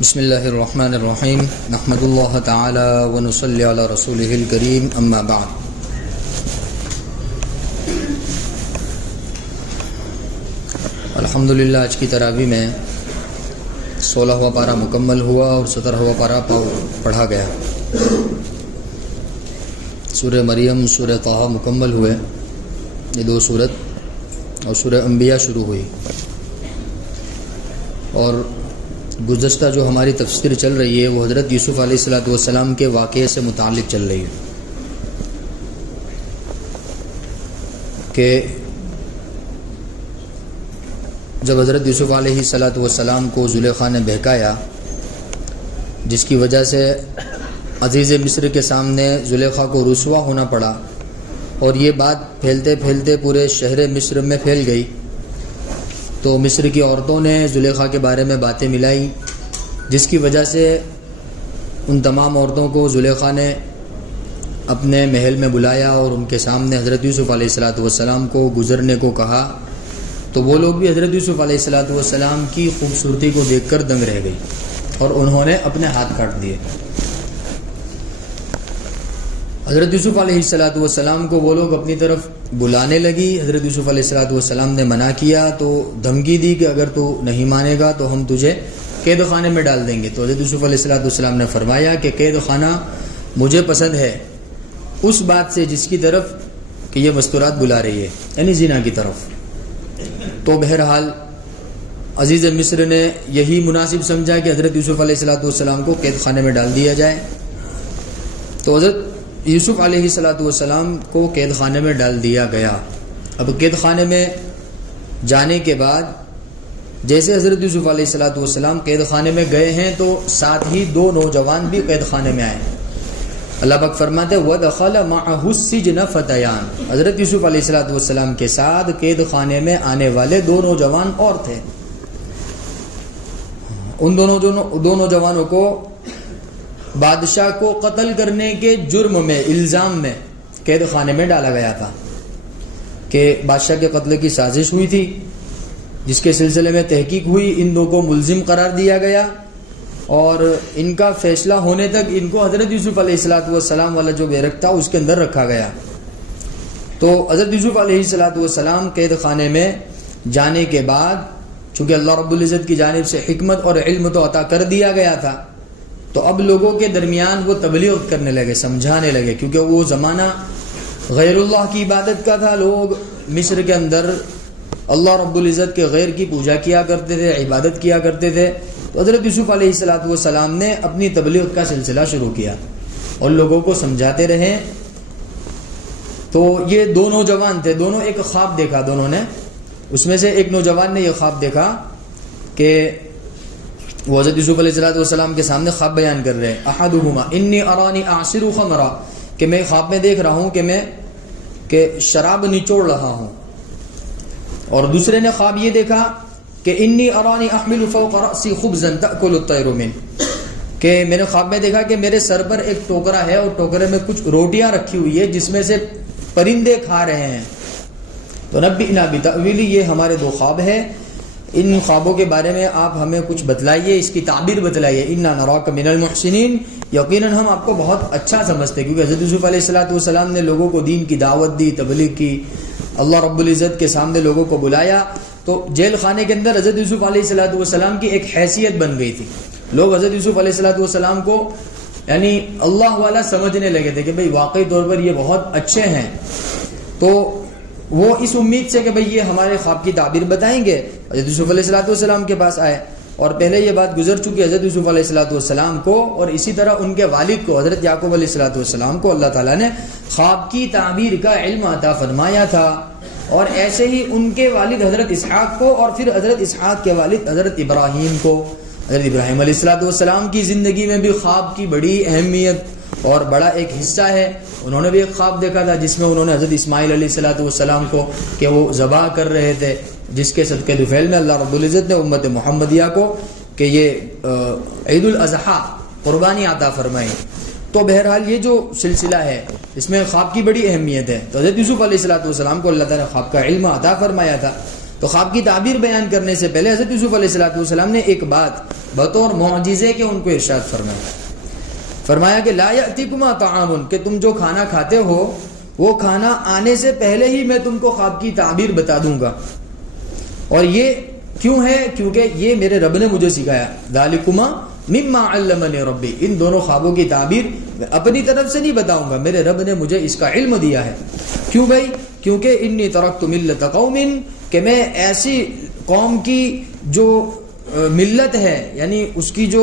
بسم اللہ الرحمن الرحیم نحمد اللہ تعالی ونصلی علی رسولہ الکریم اما بعد. الحمدللہ آج کی تراویح میں 16واں پارہ مکمل ہوا اور 17واں پارہ پڑھا گیا. سورہ مریم، سورہ طٰہٰ مکمل ہوئے، یہ دو سورت، اور سورہ انبیاء شروع ہوئی. اور گزشتہ جو ہماری تفسیر چل رہی ہے وہ حضرت یوسف علیہ السلام کے واقعے سے متعلق چل رہی ہے کہ جب حضرت یوسف علیہ السلام کو زلیخا نے بہکایا، جس کی وجہ سے عزیز مصر کے سامنے زلیخا کو رسوا ہونا پڑا، اور یہ بات پھیلتے پھیلتے پورے شہر مصر میں پھیل گئی، تو مصر کی عورتوں نے زلیخا کے بارے میں باتیں ملائی، جس کی وجہ سے ان تمام عورتوں کو زلیخا نے اپنے محل میں بلایا اور ان کے سامنے حضرت یوسف علیہ السلام کو گزرنے کو کہا. تو وہ لوگ بھی حضرت یوسف علیہ السلام کی خوبصورتی کو دیکھ کر دنگ رہ گئی اور انہوں نے اپنے ہاتھ کاٹ دیے. حضرت یوسف علیہ السلام کو وہ لوگ اپنی طرف بلانے لگی. حضرت یوسف علیہ السلام نے منع کیا تو دھمکی دی کہ اگر تو نہیں مانے گا تو ہم تجھے قید خانے میں ڈال دیں گے. تو حضرت یوسف علیہ السلام نے فرمایا کہ قید خانہ مجھے پسند ہے اس بات سے جس کی طرف کہ یہ مستورات بلا رہی ہے، یعنی زنا کی طرف. تو بہرحال عزیز مصر نے یہی مناسب سمجھا کہ حضرت یوسف علیہ السلام کو قید خانے میں ڈال دیا جائے. تو حضرت یوسف علیہ السلام کو قید خانے میں ڈال دیا گیا. اب قید خانے میں جانے کے بعد جیسے حضرت یوسف علیہ السلام قید خانے میں گئے ہیں تو ساتھ ہی دو نوجوان بھی قید خانے میں آئے. اللہ پاک فرماتے وَدَخَلَ مَعَهُ السِّجْنَ فَتَيَانِ. حضرت یوسف علیہ السلام کے ساتھ قید خانے میں آنے والے دو نوجوان اور تھے. ان دو نوجوانوں کو بادشاہ کو قتل کرنے کے جرم میں، الزام میں قید خانے میں ڈالا گیا تھا کہ بادشاہ کے قتل کی سازش ہوئی تھی، جس کے سلسلے میں تحقیق ہوئی. ان دو کو ملزم قرار دیا گیا اور ان کا فیصلہ ہونے تک ان کو حضرت یوسف علیہ السلام والا جو بیرک تھا اس کے اندر رکھا گیا. تو حضرت یوسف علیہ السلام قید خانے میں جانے کے بعد چونکہ اللہ رب العزت کی جانب سے حکمت اور علم تو عطا کر دیا گیا تھا، تو اب لوگوں کے درمیان وہ تبلیغ کرنے لگے، سمجھانے لگے، کیونکہ وہ زمانہ غیر اللہ کی عبادت کا تھا. لوگ مصر کے اندر اللہ رب العزت کے غیر کی پوجا کیا کرتے تھے، عبادت کیا کرتے تھے. تو حضرت یوسف علیہ السلام نے اپنی تبلیغ کا سلسلہ شروع کیا اور لوگوں کو سمجھاتے رہے. تو یہ دو نوجوان تھے، دونوں ایک خواب دیکھا دونوں نے. اس میں سے ایک نوجوان نے یہ خواب دیکھا کہ وہ حضرت یوسف علیہ السلام کے سامنے خواب بیان کر رہے ہیں. احدہما انی ارانی اعصر خمرا، کہ میں خواب میں دیکھ رہا ہوں کہ شراب نچوڑ رہا ہوں. اور دوسرے نے خواب یہ دیکھا کہ انی ارانی احمل فوق رأسی خبزا تأکل الطیر منہ، کہ میں نے خواب میں دیکھا کہ میرے سر پر ایک ٹوکرا ہے اور ٹوکرے میں کچھ روٹیاں رکھی ہوئی ہے جس میں سے پرندے کھا رہے ہیں. تو نبئنا بتأویلہ، یہ ہمارے دو خواب ہیں، ان خوابوں کے بارے میں آپ ہمیں کچھ بتلائیے، اس کی تعبیر بتلائیے. انا نراک من المحسنین، یقیناً ہم آپ کو بہت اچھا سمجھتے ہیں. کیونکہ حضرت یوسف علیہ السلام نے لوگوں کو دین کی دعوت دی، تبلیغ کی، اللہ رب العزت کے سامنے لوگوں کو بلایا. تو جیل خانے کے اندر حضرت یوسف علیہ السلام کی ایک حیثیت بن گئی تھی. لوگ حضرت یوسف علیہ السلام کو یعنی اللہ والا سمجھنے لگے تھے کہ بھئی واقعی طور پر یہ بہت اچھے ہیں. تو وہ اس امید سے کہ بھئی یہ ہمارے خواب کی تعبیر بتائیں گے حضرت یوسف علیہ السلام کے پاس آئے. اور پہلے یہ بات گزر چکی حضرت یوسف علیہ السلام کو اور اسی طرح ان کے والد کو حضرت یعقوب علیہ السلام کو اللہ تعالیٰ نے خواب کی تعبیر کا علم عطا فرمایا تھا. اور ایسے ہی ان کے والد حضرت اسحاق کو اور پھر حضرت اسحاق کے والد حضرت ابراہیم کو. حضرت ابراہیم علیہ السلام کی زندگی میں بھی خواب کی بڑی اہمیت اور بڑا ایک حصہ ہے. انہوں نے بھی ایک خواب دیکھا تھا جس میں انہوں نے حضرت اسماعیل علیہ السلام کو کہ وہ ذبح کر رہے تھے، جس کے صدقے دفعل میں اللہ رب العزت نے امت محمدیہ کو کہ یہ عید الاضحیٰ قربانی عطا فرمائی. تو بہرحال یہ جو سلسلہ ہے اس میں خواب کی بڑی اہمیت ہے. تو حضرت یوسف علیہ السلام کو اللہ تعالیٰ نے خواب کا علم عطا فرمایا تھا. تو خواب کی تعبیر بیان کرنے سے پہلے حضرت یوسف علیہ السلام نے ایک بات بطور معجزے کے ان کو ارشاد فرمایا کہ لا یأتیکما طعام، کہ تم جو کھانا کھاتے ہو وہ کھانا آنے سے پہلے ہی میں تم کو خواب کی تعبیر بتا دوں گا. اور یہ کیوں ہے؟ کیونکہ یہ میرے رب نے مجھے سکھایا. ذالکما مما علمنی ربی، ان دونوں خوابوں کی تعبیر اپنی طرف سے نہیں بتاؤں گا، میرے رب نے مجھے اس کا علم دیا ہے. کیوں بھائی؟ کیونکہ انی ترکت ملت قوم، کہ میں ایسی قوم کی جو ملت ہے، یعنی اس کی جو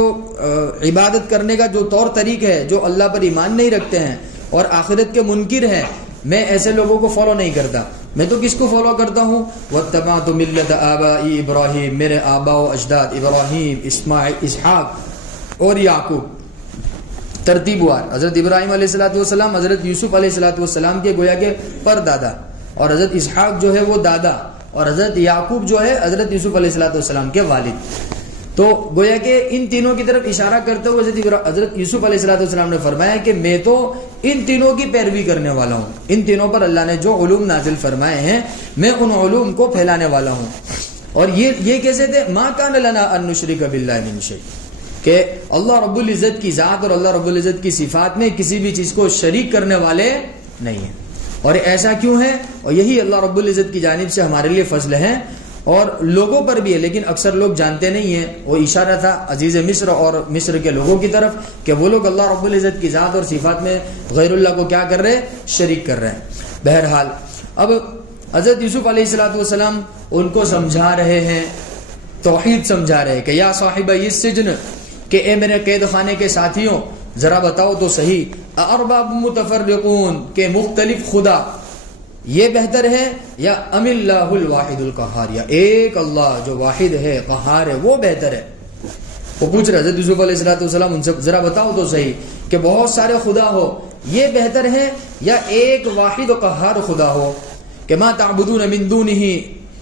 عبادت کرنے کا جو طور طریق ہے، جو اللہ پر ایمان نہیں رکھتے ہیں اور آخرت کے منکر ہیں، میں ایسے لوگوں کو فالو نہیں کرتا. میں تو کس کو فالو کرتا ہوں؟ واتبعت ملت آبائی ابراہیم، میرے آبا و اجداد ابراہیم، اسماعیل، اسحاق اور یعقوب ترتیب وار. حضرت ابراہیم علیہ السلام حضرت یوسف علیہ السلام کے گویا کے پر دادا، اور حضرت اسحاق جو ہے وہ دادا، اور حضرت یعقوب جو ہے حضرت یوسف علیہ السلام کے والد. تو گویا کہ ان تینوں کی طرف اشارہ کرتے ہوئے حضرت یوسف علیہ السلام نے فرمایا کہ میں تو ان تینوں کی پیروی کرنے والا ہوں. ان تینوں پر اللہ نے جو علوم نازل فرمائے ہیں میں ان علوم کو پھیلانے والا ہوں. اور یہ کیسے تھے؟ ما کان لنا ان نشرک باللہ من شیء، کہ اللہ رب العزت کی ذات اور اللہ رب العزت کی صفات میں کسی بھی چیز کو شریک کرنے والے نہیں ہیں. اور ایسا کیوں ہے؟ اور یہی اللہ رب العزت کی جانب سے ہمارے لیے فضل ہے، اور لوگوں پر بھی ہے، لیکن اکثر لوگ جانتے نہیں ہیں. وہ اشارہ تھا عزیز مصر اور مصر کے لوگوں کی طرف کہ وہ لوگ اللہ رب العزت کی ذات اور صفات میں غیر اللہ کو کیا کر رہے ہیں؟ شریک کر رہے ہیں. بہرحال اب حضرت یوسف علیہ السلام ان کو سمجھا رہے ہیں، توحید سمجھا رہے ہیں کہ یا صاحب السجن، کہ اے میرے قید خانے کے ساتھیوں ذرا بتاؤ تو صحیح، ارباب متفرقون، کہ مختلف خدا یہ بہتر ہے، یا ام اللہ الواحد القہار، یا ایک اللہ جو واحد ہے قہار ہے وہ بہتر ہے. وہ پوچھ رہے حضرت یوسف علیہ السلام ان سے ذرا بتاؤ تو صحیح کہ بہت سارے خدا ہو یہ بہتر ہے یا ایک واحد و قہار خدا ہو. کہ ما تعبدون من دونہ،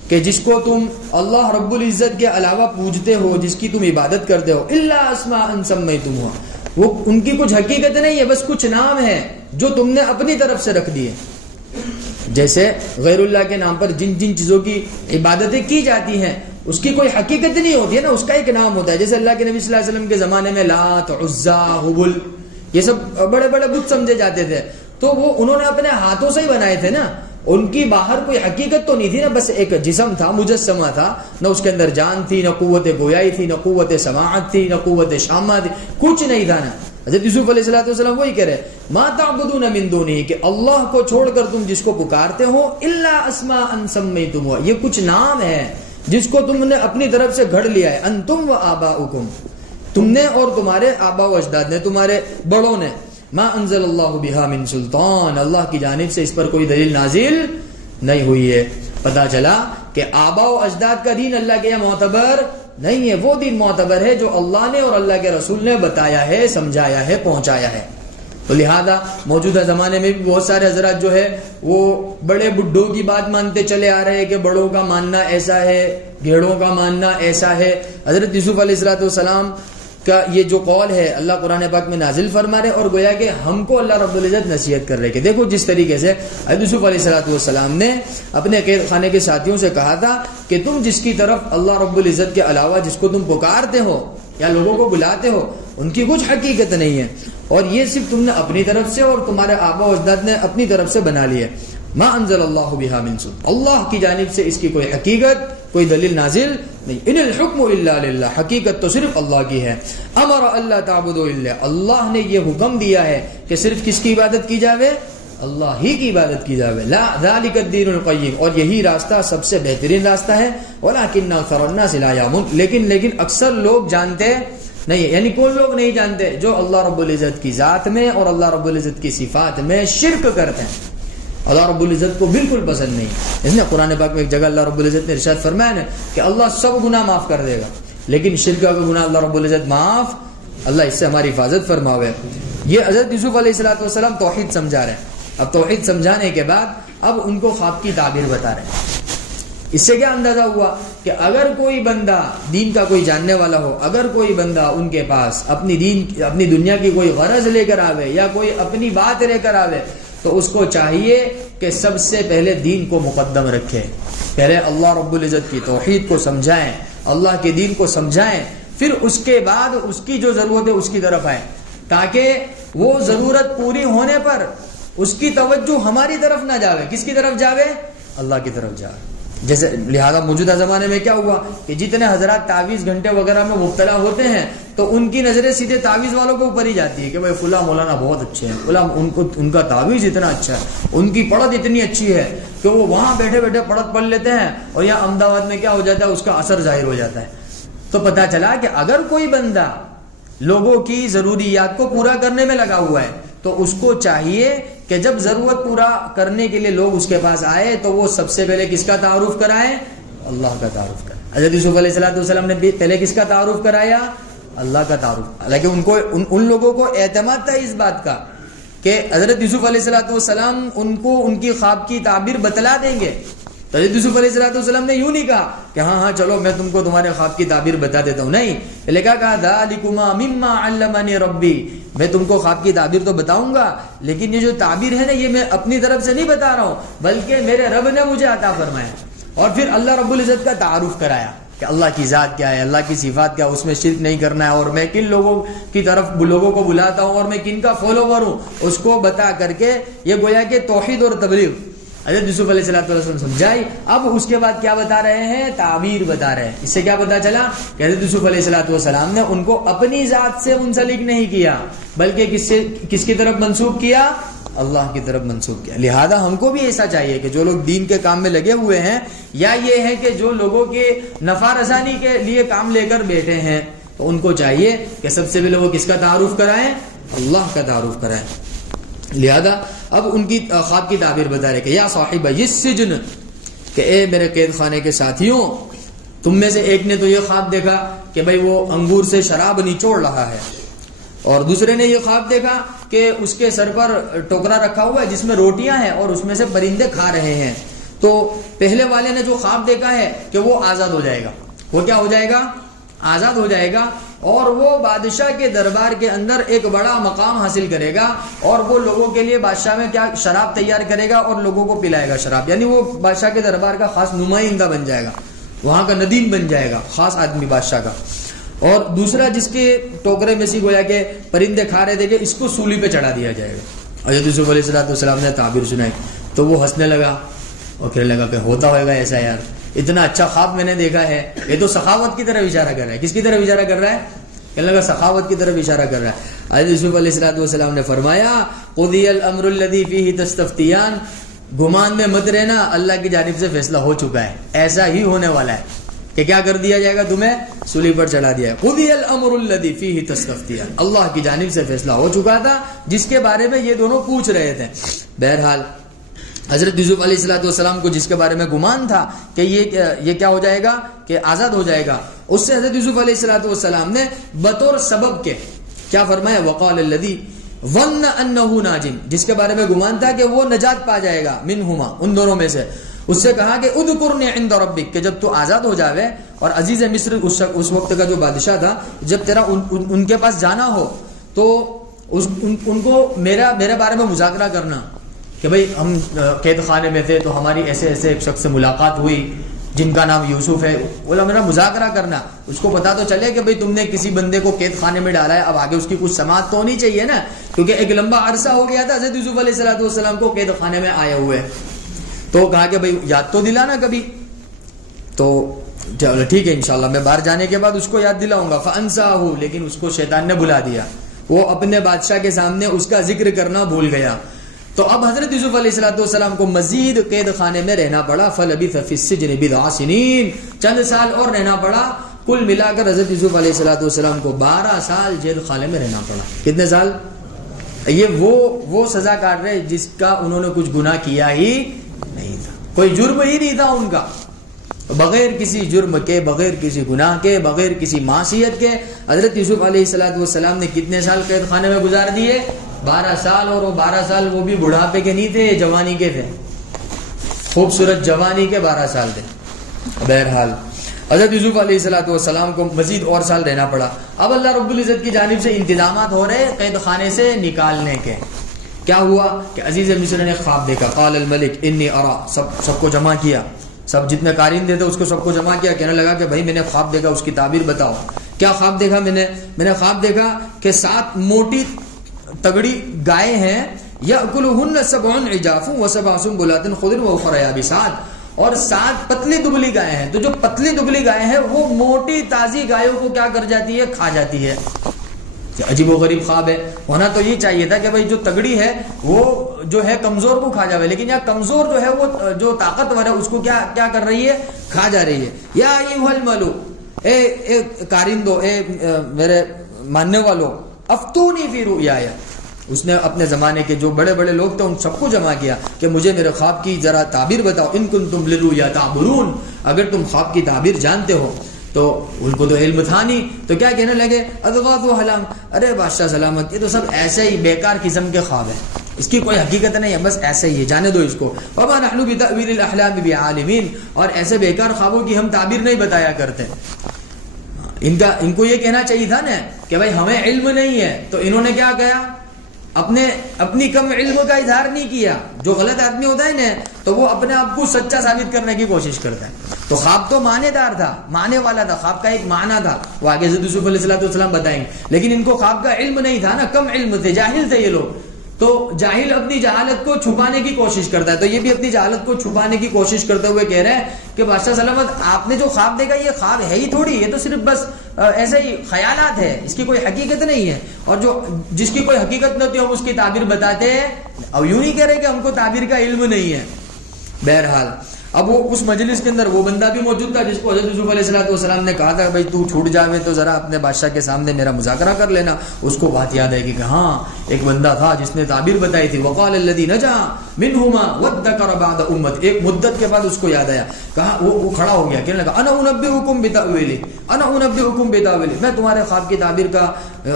کہ جس کو تم اللہ رب العزت کے علاوہ پوجتے ہو، جس کی تم عبادت کرتے ہو، الا اسماء سمیتموها، وہ ان کی کچھ حقیقت نہیں ہے، بس کچھ نام ہے جو تم نے اپنی طرف سے رکھ دیے. جیسے غیر اللہ کے نام پر جن جن چیزوں کی عبادتیں کی جاتی ہیں اس کی کوئی حقیقت نہیں ہوتی ہے نا، اس کا ایک نام ہوتا ہے. جیسے اللہ کے نبی صلی اللہ علیہ وسلم کے زمانے میں لات، عزا، حبل یہ سب بڑے بڑے بت سمجھے جاتے تھے، تو وہ انہوں نے اپنے ہاتھوں سے ہی بنائے تھے نا، ان کی باہر کوئی حقیقت تو نہیں تھی نا، بس ایک جسم تھا، مجسمہ تھا، نہ اس کے اندر جان تھی، نہ قوت گویائی تھی، نہ قوت سماعت تھی، نہ قوت شامہ تھی، کچھ نہیں تھا نا. حضرت یوسف علیہ السلام وہی کہہ رہے ما تعبدون من دونہ، کہ اللہ کو چھوڑ کر تم جس کو پکارتے ہو، الا اسماء سمیتموها، یہ کچھ نام ہے جس کو تم نے اپنی طرف سے گھڑ لیا ہے، انتم و آباؤکم، تم نے اور تمہارے آبا و اجداد نے، تمہارے بڑوں نے. ما انزل اللہ بہا من سلطان، اللہ کی جانب سے اس پر کوئی دلیل نازل نہیں ہوئی ہے. پتا چلا کہ آبا و اجداد کا دین اللہ کے یہاں معتبر نہیں ہے، وہ دین معتبر ہے جو اللہ نے اور اللہ کے رسول نے بتایا ہے، سمجھایا ہے، پہنچایا ہے. تو لہذا موجودہ زمانے میں بھی بہت سارے حضرات جو ہے وہ بڑے بڈھوں کی بات مانتے چلے آ رہے ہیں کہ بڑوں کا ماننا ایسا ہے، گھیڑوں کا ماننا ایسا ہے. حضرت یوسف علیہ السلام کا یہ جو قول ہے اللہ قرآن پاک میں نازل فرما رہے، اور گویا کہ ہم کو اللہ رب العزت نصیحت کر رہے کہ دیکھو جس طریقے سے حضرت یوسف علیہ السلام نے اپنے قید خانے کے ساتھیوں سے کہا تھا کہ تم جس کی طرف اللہ رب العزت کے علاوہ جس کو تم پکارتے ہو یا لوگوں کو بلاتے ہو ان کی کچھ حقیقت نہیں ہے، اور یہ صرف تم نے اپنی طرف سے اور تمہارے آبا و اجداد نے اپنی طرف سے بنا لی ہے. ما انزل اللہ بہا من سلطان، اللہ کی جانب سے اس کی کوئی حقیقت، کوئی دلیل نازل نہیں. ان الحکم الا للہ، حقیقت تو صرف اللہ کی ہے. امر اللہ تعبدوا الا، اللہ نے یہ حکم دیا ہے کہ صرف کس کی عبادت کی جاوے؟ اللہ ہی کی عبادت کی جاوے. لا ذالک الدین القیم، اور یہی راستہ سب سے بہترین راستہ ہے. ولکن اکثر الناس لا یعلمون، لیکن اکثر لوگ جانتے نہیں. یعنی کون لوگ نہیں جانتے؟ جو اللہ رب العزت کی ذات میں اور اللہ رب العزت کی صفات میں شرک کرتے ہیں. اللہ رب العزت کو بالکل پسند نہیں. اس نے قرآن پاک میں ایک جگہ اللہ رب العزت نے ارشاد فرمایا نا کہ اللہ سب گناہ معاف کر دے گا، لیکن شرک کا گناہ اللہ رب العزت معاف، اللہ اس سے ہماری حفاظت فرماوے. یہ حضرت یوسف علیہ السلام توحید سمجھا رہے ہیں. اب توحید سمجھانے کے بعد اب ان کو خواب کی تعبیر بتا رہے ہیں. اس سے کیا اندازہ ہوا کہ اگر کوئی بندہ دین کا کوئی جاننے والا ہو، اگر کوئی بندہ ان کے پاس اپنی دنیا کی کوئی غرض لے کر آوے یا کوئی اپنی بات لے کر آوے، تو اس کو چاہیے کہ سب سے پہلے دین کو مقدم رکھے، پہلے اللہ رب العزت کی توحید کو سمجھائیں، اللہ کے دین کو سمجھائیں، پھر اس کے بعد اس کی جو ضرورت ہے اس کی طرف آئیں، تاکہ وہ ضرورت پوری ہونے پر اس کی توجہ ہماری طرف نہ جاوے، کس کی طرف جاوے؟ اللہ کی طرف جاوے۔ جیسے لہذا موجودہ زمانے میں کیا ہوا کہ جتنے حضرات تعویذ گھنٹے وغیرہ میں مبتلا ہوتے ہیں تو ان کی نظریں سیدھے تعویذ والوں کے اوپر ہی جاتی ہے کہ بھائی فلاں مولانا بہت اچھے ہیں، فلاں ان کا تعویذ اتنا اچھا ہے، ان کی پڑھت اتنی اچھی ہے کہ وہ وہاں بیٹھے بیٹھے پڑھت پڑھ لیتے ہیں، اور یہاں احمدآباد میں کیا ہو جاتا ہے، اس کا اثر ظاہر ہو جاتا ہے۔ تو پتہ چلا کہ اگر کوئی بندہ لوگوں کی ضروریات کو پورا کرنے میں لگا ہوا ہے تو اس کو چاہیے کہ جب ضرورت پورا کرنے کے لیے لوگ اس کے پاس آئے تو وہ سب سے پہلے کس کا تعارف کرائے؟ اللہ کا تعارف کرائے۔ حضرت یوسف علیہ السلام نے پہلے کس کا تعارف کرایا؟ اللہ کا تعارف۔ حالانکہ ان لوگوں کو اعتماد تھا اس بات کا کہ حضرت یوسف علیہ السلام ان کو ان کی خواب کی تعبیر بتلا دیں گے۔ حضرت یوسف علیہ السلام نے یوں نہیں کہا کہ ہاں چلو میں تم کو تمہارے خواب کی تعبیر بتا دیتا ہوں، نہیں، لکھا کہا ذالکما مما علمنی ربی، میں تم کو خواب کی تعبیر تو بتاؤں گا لیکن یہ جو تعبیر ہے نا یہ میں اپنی طرف سے نہیں بتا رہا ہوں بلکہ میرے رب نے مجھے عطا فرمایا۔ اور پھر اللہ رب العزت کا تعارف کرایا کہ اللہ کی ذات کیا ہے، اللہ کی صفات کیا ہے، اس میں شرک نہیں کرنا ہے، اور میں کن لوگوں کی طرف لوگوں کو بلاتا ہوں اور میں کن کا فالوور ہوں، اس کو بتا کر کے یہ گویا کہ توحید اور تبلیغ حضرت یوسف علیہ السلام سمجھائی۔ اب اس کے بعد کیا بتا رہے ہیں؟ تعبیر بتا رہے ہیں۔ اس سے کیا پتا چلا کہ حضرت یوسف علیہ السلام نے ان کو اپنی ذات سے منسلک نہیں کیا بلکہ کس کی طرف منسوب کیا؟ اللہ کی طرف منسوب کیا۔ لہذا ہم کو بھی ایسا چاہیے کہ جو لوگ دین کے کام میں لگے ہوئے ہیں یا یہ ہے کہ جو لوگوں کے نفع رسانی کے لیے کام لے کر بیٹھے ہیں تو ان کو چاہیے کہ سب سے پہلے وہ کس کا تعارف کرائیں؟ اللہ کا تعارف کرائیں۔ لہذا اب ان کی خواب کی تعبیر بتا رہے کہ یا صاحب السجن، کہ اے میرے قید خانے کے ساتھیوں، تم میں سے ایک نے تو یہ خواب دیکھا کہ بھئی وہ انگور سے شراب نچوڑ رہا ہے، اور دوسرے نے یہ خواب دیکھا کہ اس کے سر پر ٹوکرا رکھا ہوا ہے جس میں روٹیاں ہیں اور اس میں سے پرندے کھا رہے ہیں۔ تو پہلے والے نے جو خواب دیکھا ہے کہ وہ آزاد ہو جائے گا، وہ کیا ہو جائے گا؟ آزاد ہو جائے گا، اور وہ بادشاہ کے دربار کے اندر ایک بڑا مقام حاصل کرے گا، اور وہ لوگوں کے لیے بادشاہ میں کیا شراب تیار کرے گا اور لوگوں کو پلائے گا شراب، یعنی وہ بادشاہ کے دربار کا خاص نمائندہ بن جائے گا، وہاں کا ندیم بن جائے گا، خاص آدمی بادشاہ کا۔ اور دوسرا جس کے ٹوکرے میں سے گویا کہ پرندے کھا رہے تھے کہ اس کو سولی پہ چڑھا دیا جائے گا۔ حضرت یوسف علیہ السلام نے تعبیر سنائی تو وہ ہنسنے لگا اور کہنے لگا کہ ہوتا ہوئے گا ایسا، یار اتنا اچھا خواب میں نے دیکھا ہے، یہ تو سخاوت کی طرف اشارہ کر رہا ہے۔ کس کی طرف اشارہ کر رہا ہے؟ کہنے لگا سخاوت کی طرف اشارہ کر رہا ہے۔ حضرت یوسف علیہ السلام نے فرمایا قضی الامر الذی فیہ تستفتیان، گمان میں مت رہنا، اللہ کی جانب سے فیصلہ ہو چکا ہے، ایسا ہی ہونے والا ہے کہ کیا کر دیا جائے گا، تمہیں سولی پر چڑھا دیا ہے۔ قضی الامر الذی فیہ تستفتیان، اللہ کی جانب سے فیصلہ ہو چکا تھا جس کے بارے میں یہ دونوں پوچھ رہے تھے۔ بہرحال حضرت یوسف علیہ السلام کو جس کے بارے میں گمان تھا کہ یہ کیا ہو جائے گا کہ آزاد ہو جائے گا، اس سے حضرت یوسف علیہ السلام نے بطور سبب کے کیا فرمایا؟ وقال الذی ظن انہ ناج، جس کے بارے میں گمان تھا کہ وہ نجات پا جائے گا، منہما، ان دونوں میں سے، اس سے کہا کہ اذکرنی عند ربک، کہ جب تو آزاد ہو جاوے اور عزیز مصر اس وقت کا جو بادشاہ تھا، جب تیرا ان کے پاس جانا ہو تو ان کو میرے بارے میں مذاکرہ کرنا کہ بھئی ہم قید خانے میں تھے تو ہماری ایسے ایک شخص سے ملاقات ہوئی جن کا نام یوسف ہے، بولا میرا مذاکرہ کرنا، اس کو پتا تو چلے کہ بھئی تم نے کسی بندے کو قید خانے میں ڈالا ہے، اب آگے اس کی کچھ سماعت تو ہونی چاہیے نا، کیونکہ ایک لمبا عرصہ ہو گیا تھا حضرت یوسف علیہ السلام کو قید خانے میں آئے ہوئے۔ تو کہا کہ بھئی یاد تو دلانا کبھی، تو ٹھیک ہے انشاءاللہ میں باہر جانے کے بعد اس کو یاد دلاؤں گا۔ فانساہ، لیکن اس کو شیطان نے بلا دیا، وہ اپنے بادشاہ کے سامنے اس کا ذکر کرنا بھول گیا۔ تو اب حضرت یوسف علیہ السلام کو مزید قید خانے میں رہنا پڑا، فلبث فی السجن بضع سنین، چند سال اور رہنا پڑا، کل ملا کر حضرت یوسف علیہ السلام کو 12 سال جیل خانے میں رہنا پڑا۔ کتنے سال؟ یہ وہ سزا کاٹ رہے جس کا انہوں نے کچھ گناہ کیا ہی نہیں تھا، کوئی جرم ہی نہیں تھا ان کا، بغیر کسی جرم کے، بغیر کسی گناہ کے، بغیر کسی معصیت کے حضرت یوسف علیہ السلام نے کتنے سال قید خانے میں گزار دیے؟ 12 سال، اور وہ 12 سال وہ بھی بڑھاپے کے نہیں تھے، جوانی کے تھے، خوبصورت جوانی کے 12 سال تھے۔ بہرحال حضرت یوسف علیہ السلام کو مزید اور سال رہنا پڑا۔ اب اللہ رب العزت کی جانب سے انتظامات ہو رہے قید خانے سے نکالنے کے، کیا ہوا کہ عزیز مصر نے خواب دیکھا. قال الملک انی ارا، سب کو جمع کیا، سب جتنے قارئین تھے اس کو سب کو جمع کیا. کہنے لگا کہ بھائی میں نے خواب دیکھا، اس کی تعبیر بتاؤ. کیا خواب دیکھا میں نے خواب دیکھا کہ 7 موٹی تگڑی گائے ہیں، یاکلہن 7 عجاف و7 سنبلات خضر واخر یابسات، اور 7 پتلی دبلی گائے ہیں. تو جو پتلی دبلی گائے ہیں وہ موٹی تازی گایوں کو کیا کر جاتی ہے؟ کھا جاتی ہے. عجیب و غریب خواب ہے. ہونا تو یہ چاہیے تھا کہ بھائی جو تگڑی ہے وہ جو ہے کمزور کو کھا جاوے، لیکن یہاں کمزور جو ہے وہ جو طاقتور ہے اس کو کیا کر رہی ہے؟ کھا جا رہی ہے. یا ایھا الملو، اے کارندو، اے میرے ماننے والوں، افتونی فی رؤیایا. اس نے اپنے زمانے کے جو بڑے بڑے لوگ تھے ان سب کو جمع کیا کہ مجھے میرے خواب کی ذرا تعبیر بتاؤ. ان کنتم للرؤیا تعبرون، اگر تم خواب کی تعبیر جانتے ہو. تو ان کو تو علم تھا نہیں، تو کیا کہنے لگے؟ اضغاث و حلام، ارے بادشاہ سلامت، یہ تو سب ایسے ہی بیکار قسم کے خواب ہیں، اس کی کوئی حقیقت نہیں ہے، بس ایسے ہی ہے، جانے دو اس کو. وما نحن بتأویل الاحلام بعالمین، اور ایسے بیکار خوابوں کی ہم تعبیر نہیں بتایا کرتے. ان کو یہ کہنا چاہیے تھا نا کہ بھائی ہمیں علم نہیں ہے، تو انہوں نے کیا کہا؟ اپنی کم علم کا اظہار نہیں کیا. جو غلط آدمی ہوتا ہے نا تو وہ اپنے آپ کو سچا ثابت کرنے کی کوشش کرتا ہے. تو خواب تو معنی دار تھا، معنی والا تھا، خواب کا ایک معنی تھا، وہ آگے سے یوسف علیہ السلام بتائیں گے. لیکن ان کو خواب کا علم نہیں تھا نا، کم علم تھے، جاہل تھے یہ لوگ. تو جاہل اپنی جہالت کو چھپانے کی کوشش کرتا ہے. تو یہ بھی اپنی جہالت کو چھپانے کی کوشش کرتے ہوئے کہہ رہے ہیں کہ بادشاہ سلامت، آپ نے جو خواب دیکھا یہ خواب ہے ہی تھوڑی، یہ تو صرف بس ایسے ہی خیالات ہے، اس کی کوئی حقیقت نہیں ہے. اور جس کی کوئی حقیقت نہیں ہوتی ہم اس کی تعبیر بتاتے ہیں، اب یوں نہیں کہہ رہے کہ ہم کو تعبیر کا علم نہیں ہے. بہرحال اب وہ اس مجلس کے اندر وہ بندہ بھی موجود تھا جس کو حضرت یوسف علیہ السلام نے کہا تھا بھائی تو چھوٹ جاوے تو ذرا اپنے بادشاہ کے سامنے میرا مذاکرہ کر لینا. اس کو بات یاد ہے کہ ہاں ایک بندہ تھا جس نے تعبیر بتائی تھی. وقال الذی نجا منہما وادکر بعد امت، ایک مدت کے بعد اس کو یاد آیا، کہا وہ کھڑا ہو گیا، کہنے لگا انا انبئکم بتاویلہ، انا انبئکم بتاویلہ، میں تمہارے خواب کی تعبیر کا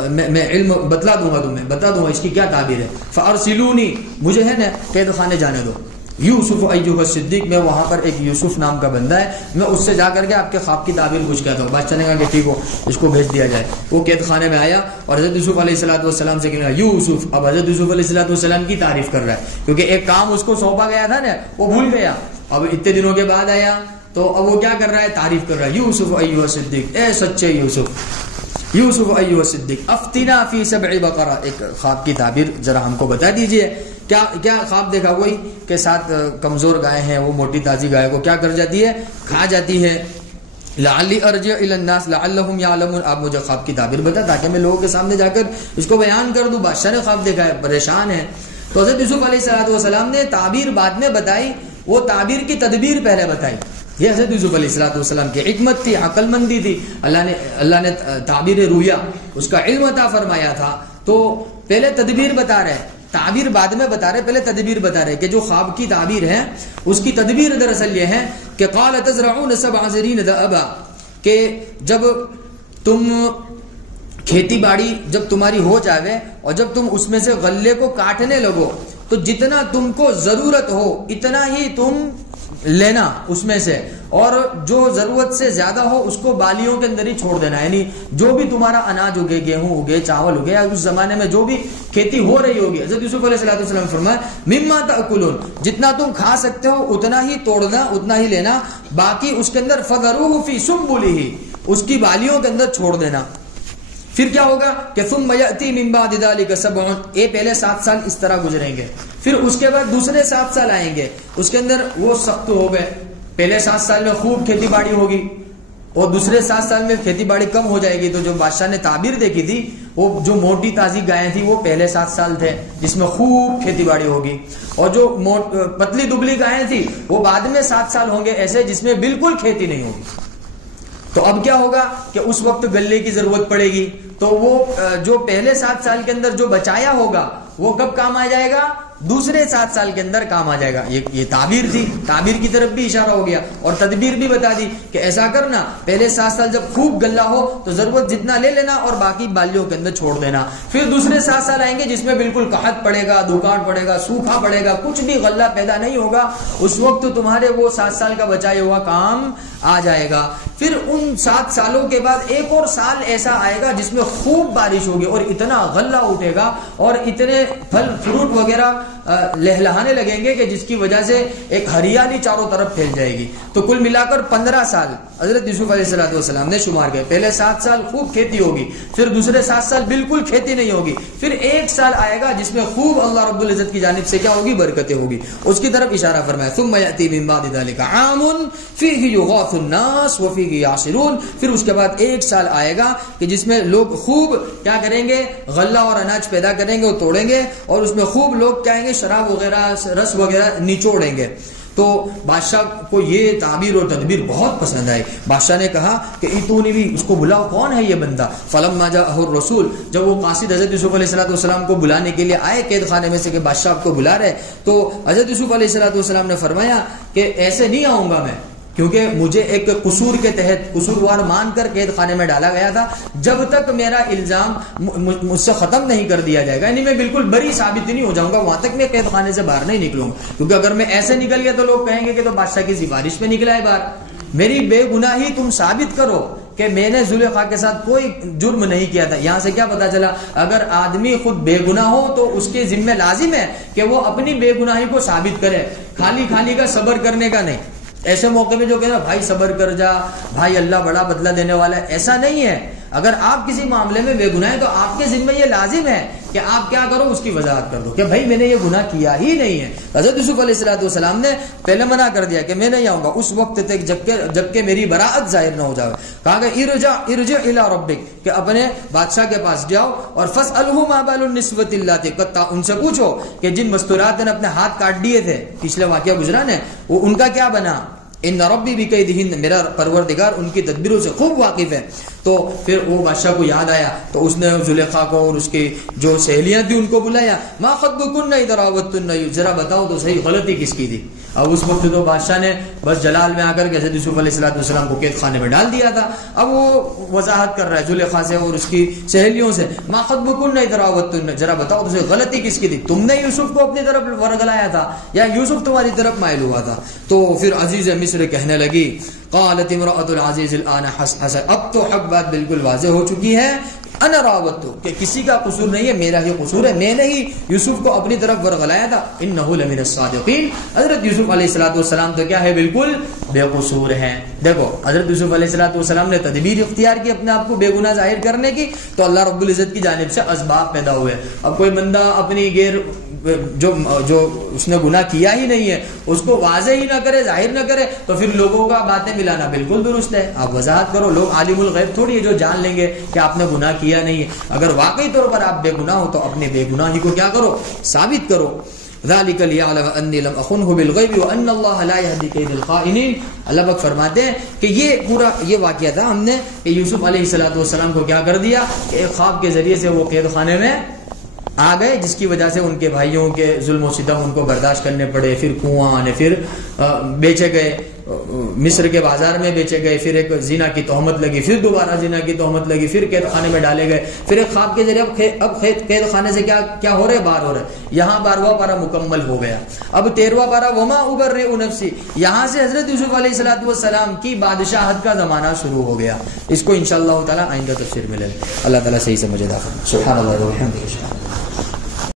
میں علم بتلا دوں گا، تمہیں بتا دوں گا اس کی کیا تعبیر ہے. فارسلونی، مجھے ہے نا قید خانے جانے دو. یوسف ایھا الصدیق، میں وہاں پر ایک یوسف نام کا بندہ ہے، میں اس سے جا کر کے آپ کے خواب کی تعبیر پوچھ کہتا ہوں. بادشاہ نے کہا کہ ٹھیک ہو، اس کو بھیج دیا جائے. وہ قید خانے میں آیا اور حضرت یوسف علیہ السلام سے کہا یوسف. اب حضرت یوسف علیہ السلام کی تعریف کر رہا ہے کیونکہ ایک کام اس کو سونپا گیا تھا نا وہ بھول گیا. اب اتنے دنوں کے بعد آیا تو اب وہ کیا کر رہا ہے؟ تعریف کر رہا ہے. یوسف ایھا الصدیق، اے سچے یوسف، یوسف ایھا الصدیق، افتنا فی 7 بقرہ. ایک خواب کی تعبیر ذرا ہم کو بتا دیجئے. کیا خواب دیکھا؟ وہی کہ 7 کمزور گائے ہیں، وہ موٹی تازی گائے کو کیا کر جاتی ہے؟ کھا جاتی ہے. لعلی ارجع الی الناس لعلهم يعلمون، آپ مجھے خواب کی تعبیر بتا تاکہ میں لوگوں کے سامنے جا کر اس کو بیان کر دوں. بادشاہ نے خواب دیکھا ہے، پریشان ہے. تو حضرت یوسف علیہ السلام نے تعبیر بعد میں بتائی، وہ تعبیر کی تدبیر پہلے بتائی. یہ حضرت یوسف علیہ السلام کی حکمت تھی، عقل مندی تھی. اللہ نے تعبیر رویا اس کا علم عطا فرمایا تھا. تو پہلے تدبیر بتا رہے، تعبیر بعد میں بتا رہے، پہلے تدبیر بتا رہے کہ جو خواب کی تعبیر ہے اس کی تدبیر دراصل یہ ہے کہ قال تزرعون 7 سنین دأبا، کہ جب تم کھیتی باڑی جب تمہاری ہو جاوے اور جب تم اس میں سے غلے کو کاٹنے لگو تو جتنا تم کو ضرورت ہو اتنا ہی تم لینا اس میں سے، اور جو ضرورت سے زیادہ ہو اس کو بالیوں کے اندر ہی چھوڑ دینا. یعنی جو بھی تمہارا اناج اگے، گیہوں اگے، چاول اگے، اس زمانے میں جو بھی کھیتی ہو رہی ہوگی، حضرت یوسف علیہ السلام فرمایا مما تاکلون، جتنا تم کھا سکتے ہو اتنا ہی توڑنا، اتنا ہی لینا، باقی اس کے اندر فذروه فی سنبلہ، اس کی بالیوں کے اندر چھوڑ دینا. پھر کیا ہوگا کہ ثم یأتی من بعد ذلک 7، یہ پہلے 7 سال اس طرح گزریں گے، پھر اس کے بعد دوسرے 7 سال آئیں گے، اس کے اندر وہ سخت ہو گئے. پہلے 7 سال میں خوب کھیتی باڑی ہوگی اور دوسرے 7 سال میں کھیتی باڑی کم ہو جائے گی. تو جو بادشاہ نے تعبیر دیکھی تھی وہ جو موٹی تازی گائیں تھی وہ پہلے 7 سال تھے جس میں خوب کھیتی باڑی ہوگی، اور جو پتلی دبلی گائیں تھی وہ بعد میں 7 سال ہوں گے ایسے جس میں بالکل کھیتی نہیں ہوگی. تو اب کیا ہوگا کہ اس وقت گلے کی ضرورت پڑے گی، تو وہ جو پہلے 7 سال کے اندر جو بچایا ہوگا وہ کب کام آ جائے گا؟ دوسرے 7 سال کے اندر کام آ جائے گا. یہ تعبیر تھی، تعبیر کی طرف بھی اشارہ ہو گیا اور تدبیر بھی بتا دی کہ ایسا کرنا، پہلے 7 سال جب خوب گلہ ہو تو ضرورت جتنا لے لینا اور باقی بالیوں کے اندر چھوڑ دینا. پھر دوسرے 7 سال آئیں گے جس میں بالکل قحط پڑے گا، دکان پڑے گا، سوکھا پڑے گا، کچھ بھی غلہ پیدا نہیں ہوگا. اس وقت تمہارے وہ 7 سال کا بچایا ہوا کام آ جائے گا. پھر ان 7 سالوں کے بعد ایک اور سال ایسا آئے گا جس میں خوب بارش ہوگی اور اتنا غلہ اٹھے گا اور اتنے پھل فروٹ وغیرہ لہلہانے لگیں گے کہ جس کی وجہ سے ایک ہریالی چاروں طرف پھیل جائے گی. تو کل ملا کر 15 سال حضرت یوسف علیہ السلام نے شمار کیے. پہلے 7 سال خوب کھیتی ہوگی, پھر دوسرے 7 سال بالکل کھیتی نہیں ہوگی, پھر 1 سال آئے گا جس میں خوب اللہ رب العزت کی جانب سے کیا ہوگی, برکتیں ہوگی. اس کی طرف اشارہ فرمایا ثم یأتی من بعد ذلك عام فیہ یغاث الناس وفیہ یعصرون. پھر اس کے بعد 1 سال آئے گا کہ جس میں لوگ خوب کیا کریں گے, غلہ اور اناج پیدا کریں گے اور توڑیں گے, اور اس میں خوب لوگ کیا ہیں گے, شراب وغیرہ رس وغیرہ نچوڑیں گے. تو بادشاہ کو یہ تعبیر اور تدبیر بہت پسند آئی. بادشاہ نے کہا کہ ایتونی بھی, اس کو بلاؤ, کون ہے یہ بندہ. فلما جاءہ الرسول, جب وہ قاصد حضرت یوسف علیہ السلام کو بلانے کے لیے آئے قید خانے میں سے کہ بادشاہ آپ کو بلا رہے, تو حضرت یوسف علیہ السلام نے فرمایا کہ ایسے نہیں آؤں گا میں, کیونکہ مجھے ایک قصور کے تحت قصوروار مان کر قید خانے میں ڈالا گیا تھا. جب تک میرا الزام مجھ سے ختم نہیں کر دیا جائے گا, یعنی میں بالکل بری ثابت نہیں ہو جاؤں گا, وہاں تک میں قید خانے سے باہر نہیں نکلوں گا. کیونکہ اگر میں ایسے نکل گیا تو لوگ کہیں گے کہ تو بادشاہ کی سفارش پہ نکلا ہے باہر. میری بے گناہی تم ثابت کرو کہ میں نے زلیخا کے ساتھ کوئی جرم نہیں کیا تھا. یہاں سے کیا پتا چلا, اگر آدمی خود بے گناہ ہو تو اس کے ذمہ لازم ہے کہ وہ اپنی بے گناہی کو ثابت کرے, خالی کا صبر کرنے کا نہیں. ایسے موقع میں جو کہنا بھائی صبر کر جا, بھائی اللہ بڑا بدلہ دینے والا ہے, ایسا نہیں ہے. اگر آپ کسی معاملے میں بے گناہ ہیں تو آپ کے ذمہ یہ لازم ہے کہ آپ کیا کرو, اس کی وضاحت کر دو کہ بھائی میں نے یہ گناہ کیا ہی نہیں ہے. حضرت یوسف علیہ السلام نے پہلے منع کر دیا کہ میں نہیں آؤں گا اس وقت تک جب کہ میری براءت ظاہر نہ ہو جائے. کہا کہ ارجع الی ربک, کہ اپنے بادشاہ کے پاس جاؤ اور فاسألہ ما بال النسوۃ اللتی قطع, ان سے پوچھو کہ جن مستورات نے اپنے ہاتھ کاٹ دیے تھے, پچھلے واقعہ گزرا نے, وہ ان کا کیا بنا. ان ربی بکیدہن, میرا پروردگار ان کی تدبیروں سے خوب واقف ہے. تو پھر وہ بادشاہ کو یاد آیا تو اس نے زلیخا کو اور اس کی جو سہیلیاں تھیں ان کو بلایا. ما خطبکن اذ راوتن, ذرا بتاؤ تو صحیح غلطی کس کی تھی. اب اس وقت تو بادشاہ نے بس جلال میں آ کر کے حضرت یوسف علیہ السلام کو قید خانے میں ڈال دیا تھا. اب وہ وضاحت کر رہا ہے زلیخا سے اور اس کی سہیلیوں سے, ما خطبکن اذ راوتن, ذرا بتاؤ تو صحیح غلطی کس کی تھی. تم نے یوسف کو اپنی طرف ورگلایا تھا یا یوسف تمہاری طرف مائل ہوا تھا. تو پھر عزیز مصر کہنے لگی, قالت امرأۃ العزیز الآن حسن, اب تو حق بات بالکل واضح ہو چکی ہے, انا راوتو, کہ کسی کا قصور نہیں ہے, میرا ہی قصور ہے, میں نے ہی یوسف کو اپنی طرف ورغلایا تھا. انہ لمن الصادقین, حضرت یوسف علیہ السلام تو کیا ہے, بالکل بے قصور ہیں. دیکھو حضرت یوسف علیہ السلام نے تدبیر اختیار کی اپنے آپ کو بے گناہ ظاہر کرنے کی, تو اللہ رب العزت کی جانب سے اسباب پیدا ہوئے. اب کوئی بندہ اپنی غیر جو اس نے گناہ کیا ہی نہیں ہے اس کو واضح ہی نہ کرے, ظاہر نہ کرے, تو پھر لوگوں کا باتیں ملانا بالکل درست ہے. آپ وضاحت کرو, لوگ عالم الغیب تھوڑی ہے جو جان لیں گے کہ آپ نے گناہ کیا نہیں ہے. اگر واقعی طور پر آپ بے گناہ ہو تو اپنے بے گناہی کو کیا کرو, ثابت کرو. ذالک لیعلم انی لم اخنہ بالغیب وان اللہ لا یہدی کید الخائنین. اللہ پاک فرماتے ہیں کہ یہ پورا یہ واقعہ تھا, ہم نے یوسف علیہ السلام کو کیا کر دیا کہ ایک خواب کے ذریعے سے وہ قید خانے میں آ گئے, جس کی وجہ سے ان کے بھائیوں کے ظلم و ستم ان کو برداشت کرنے پڑے. پھر کنواں آنے, پھر بیچے گئے, مصر کے بازار میں بیچے گئے, پھر ایک زنا کی تہمت لگی, پھر دوبارہ زنا کی تہمت لگی, پھر قید خانے میں ڈالے گئے, پھر ایک خواب کے ذریعے اب قید خانے سے کیا ہو رہے, باہر ہو رہے. یہاں 12واں پارہ مکمل ہو گیا. اب 13واں پارہ وما ابرئ نفسی, یہاں سے حضرت یوسف علیہ السلام کی بادشاہت کا زمانہ شروع ہو گیا. اس کو انشاءاللہ تعالی آئندہ تفسیر میں لیں. اللہ تعالی صحیح سمجھ عطا فرمائے. سبحان اللہ و بحمدہ.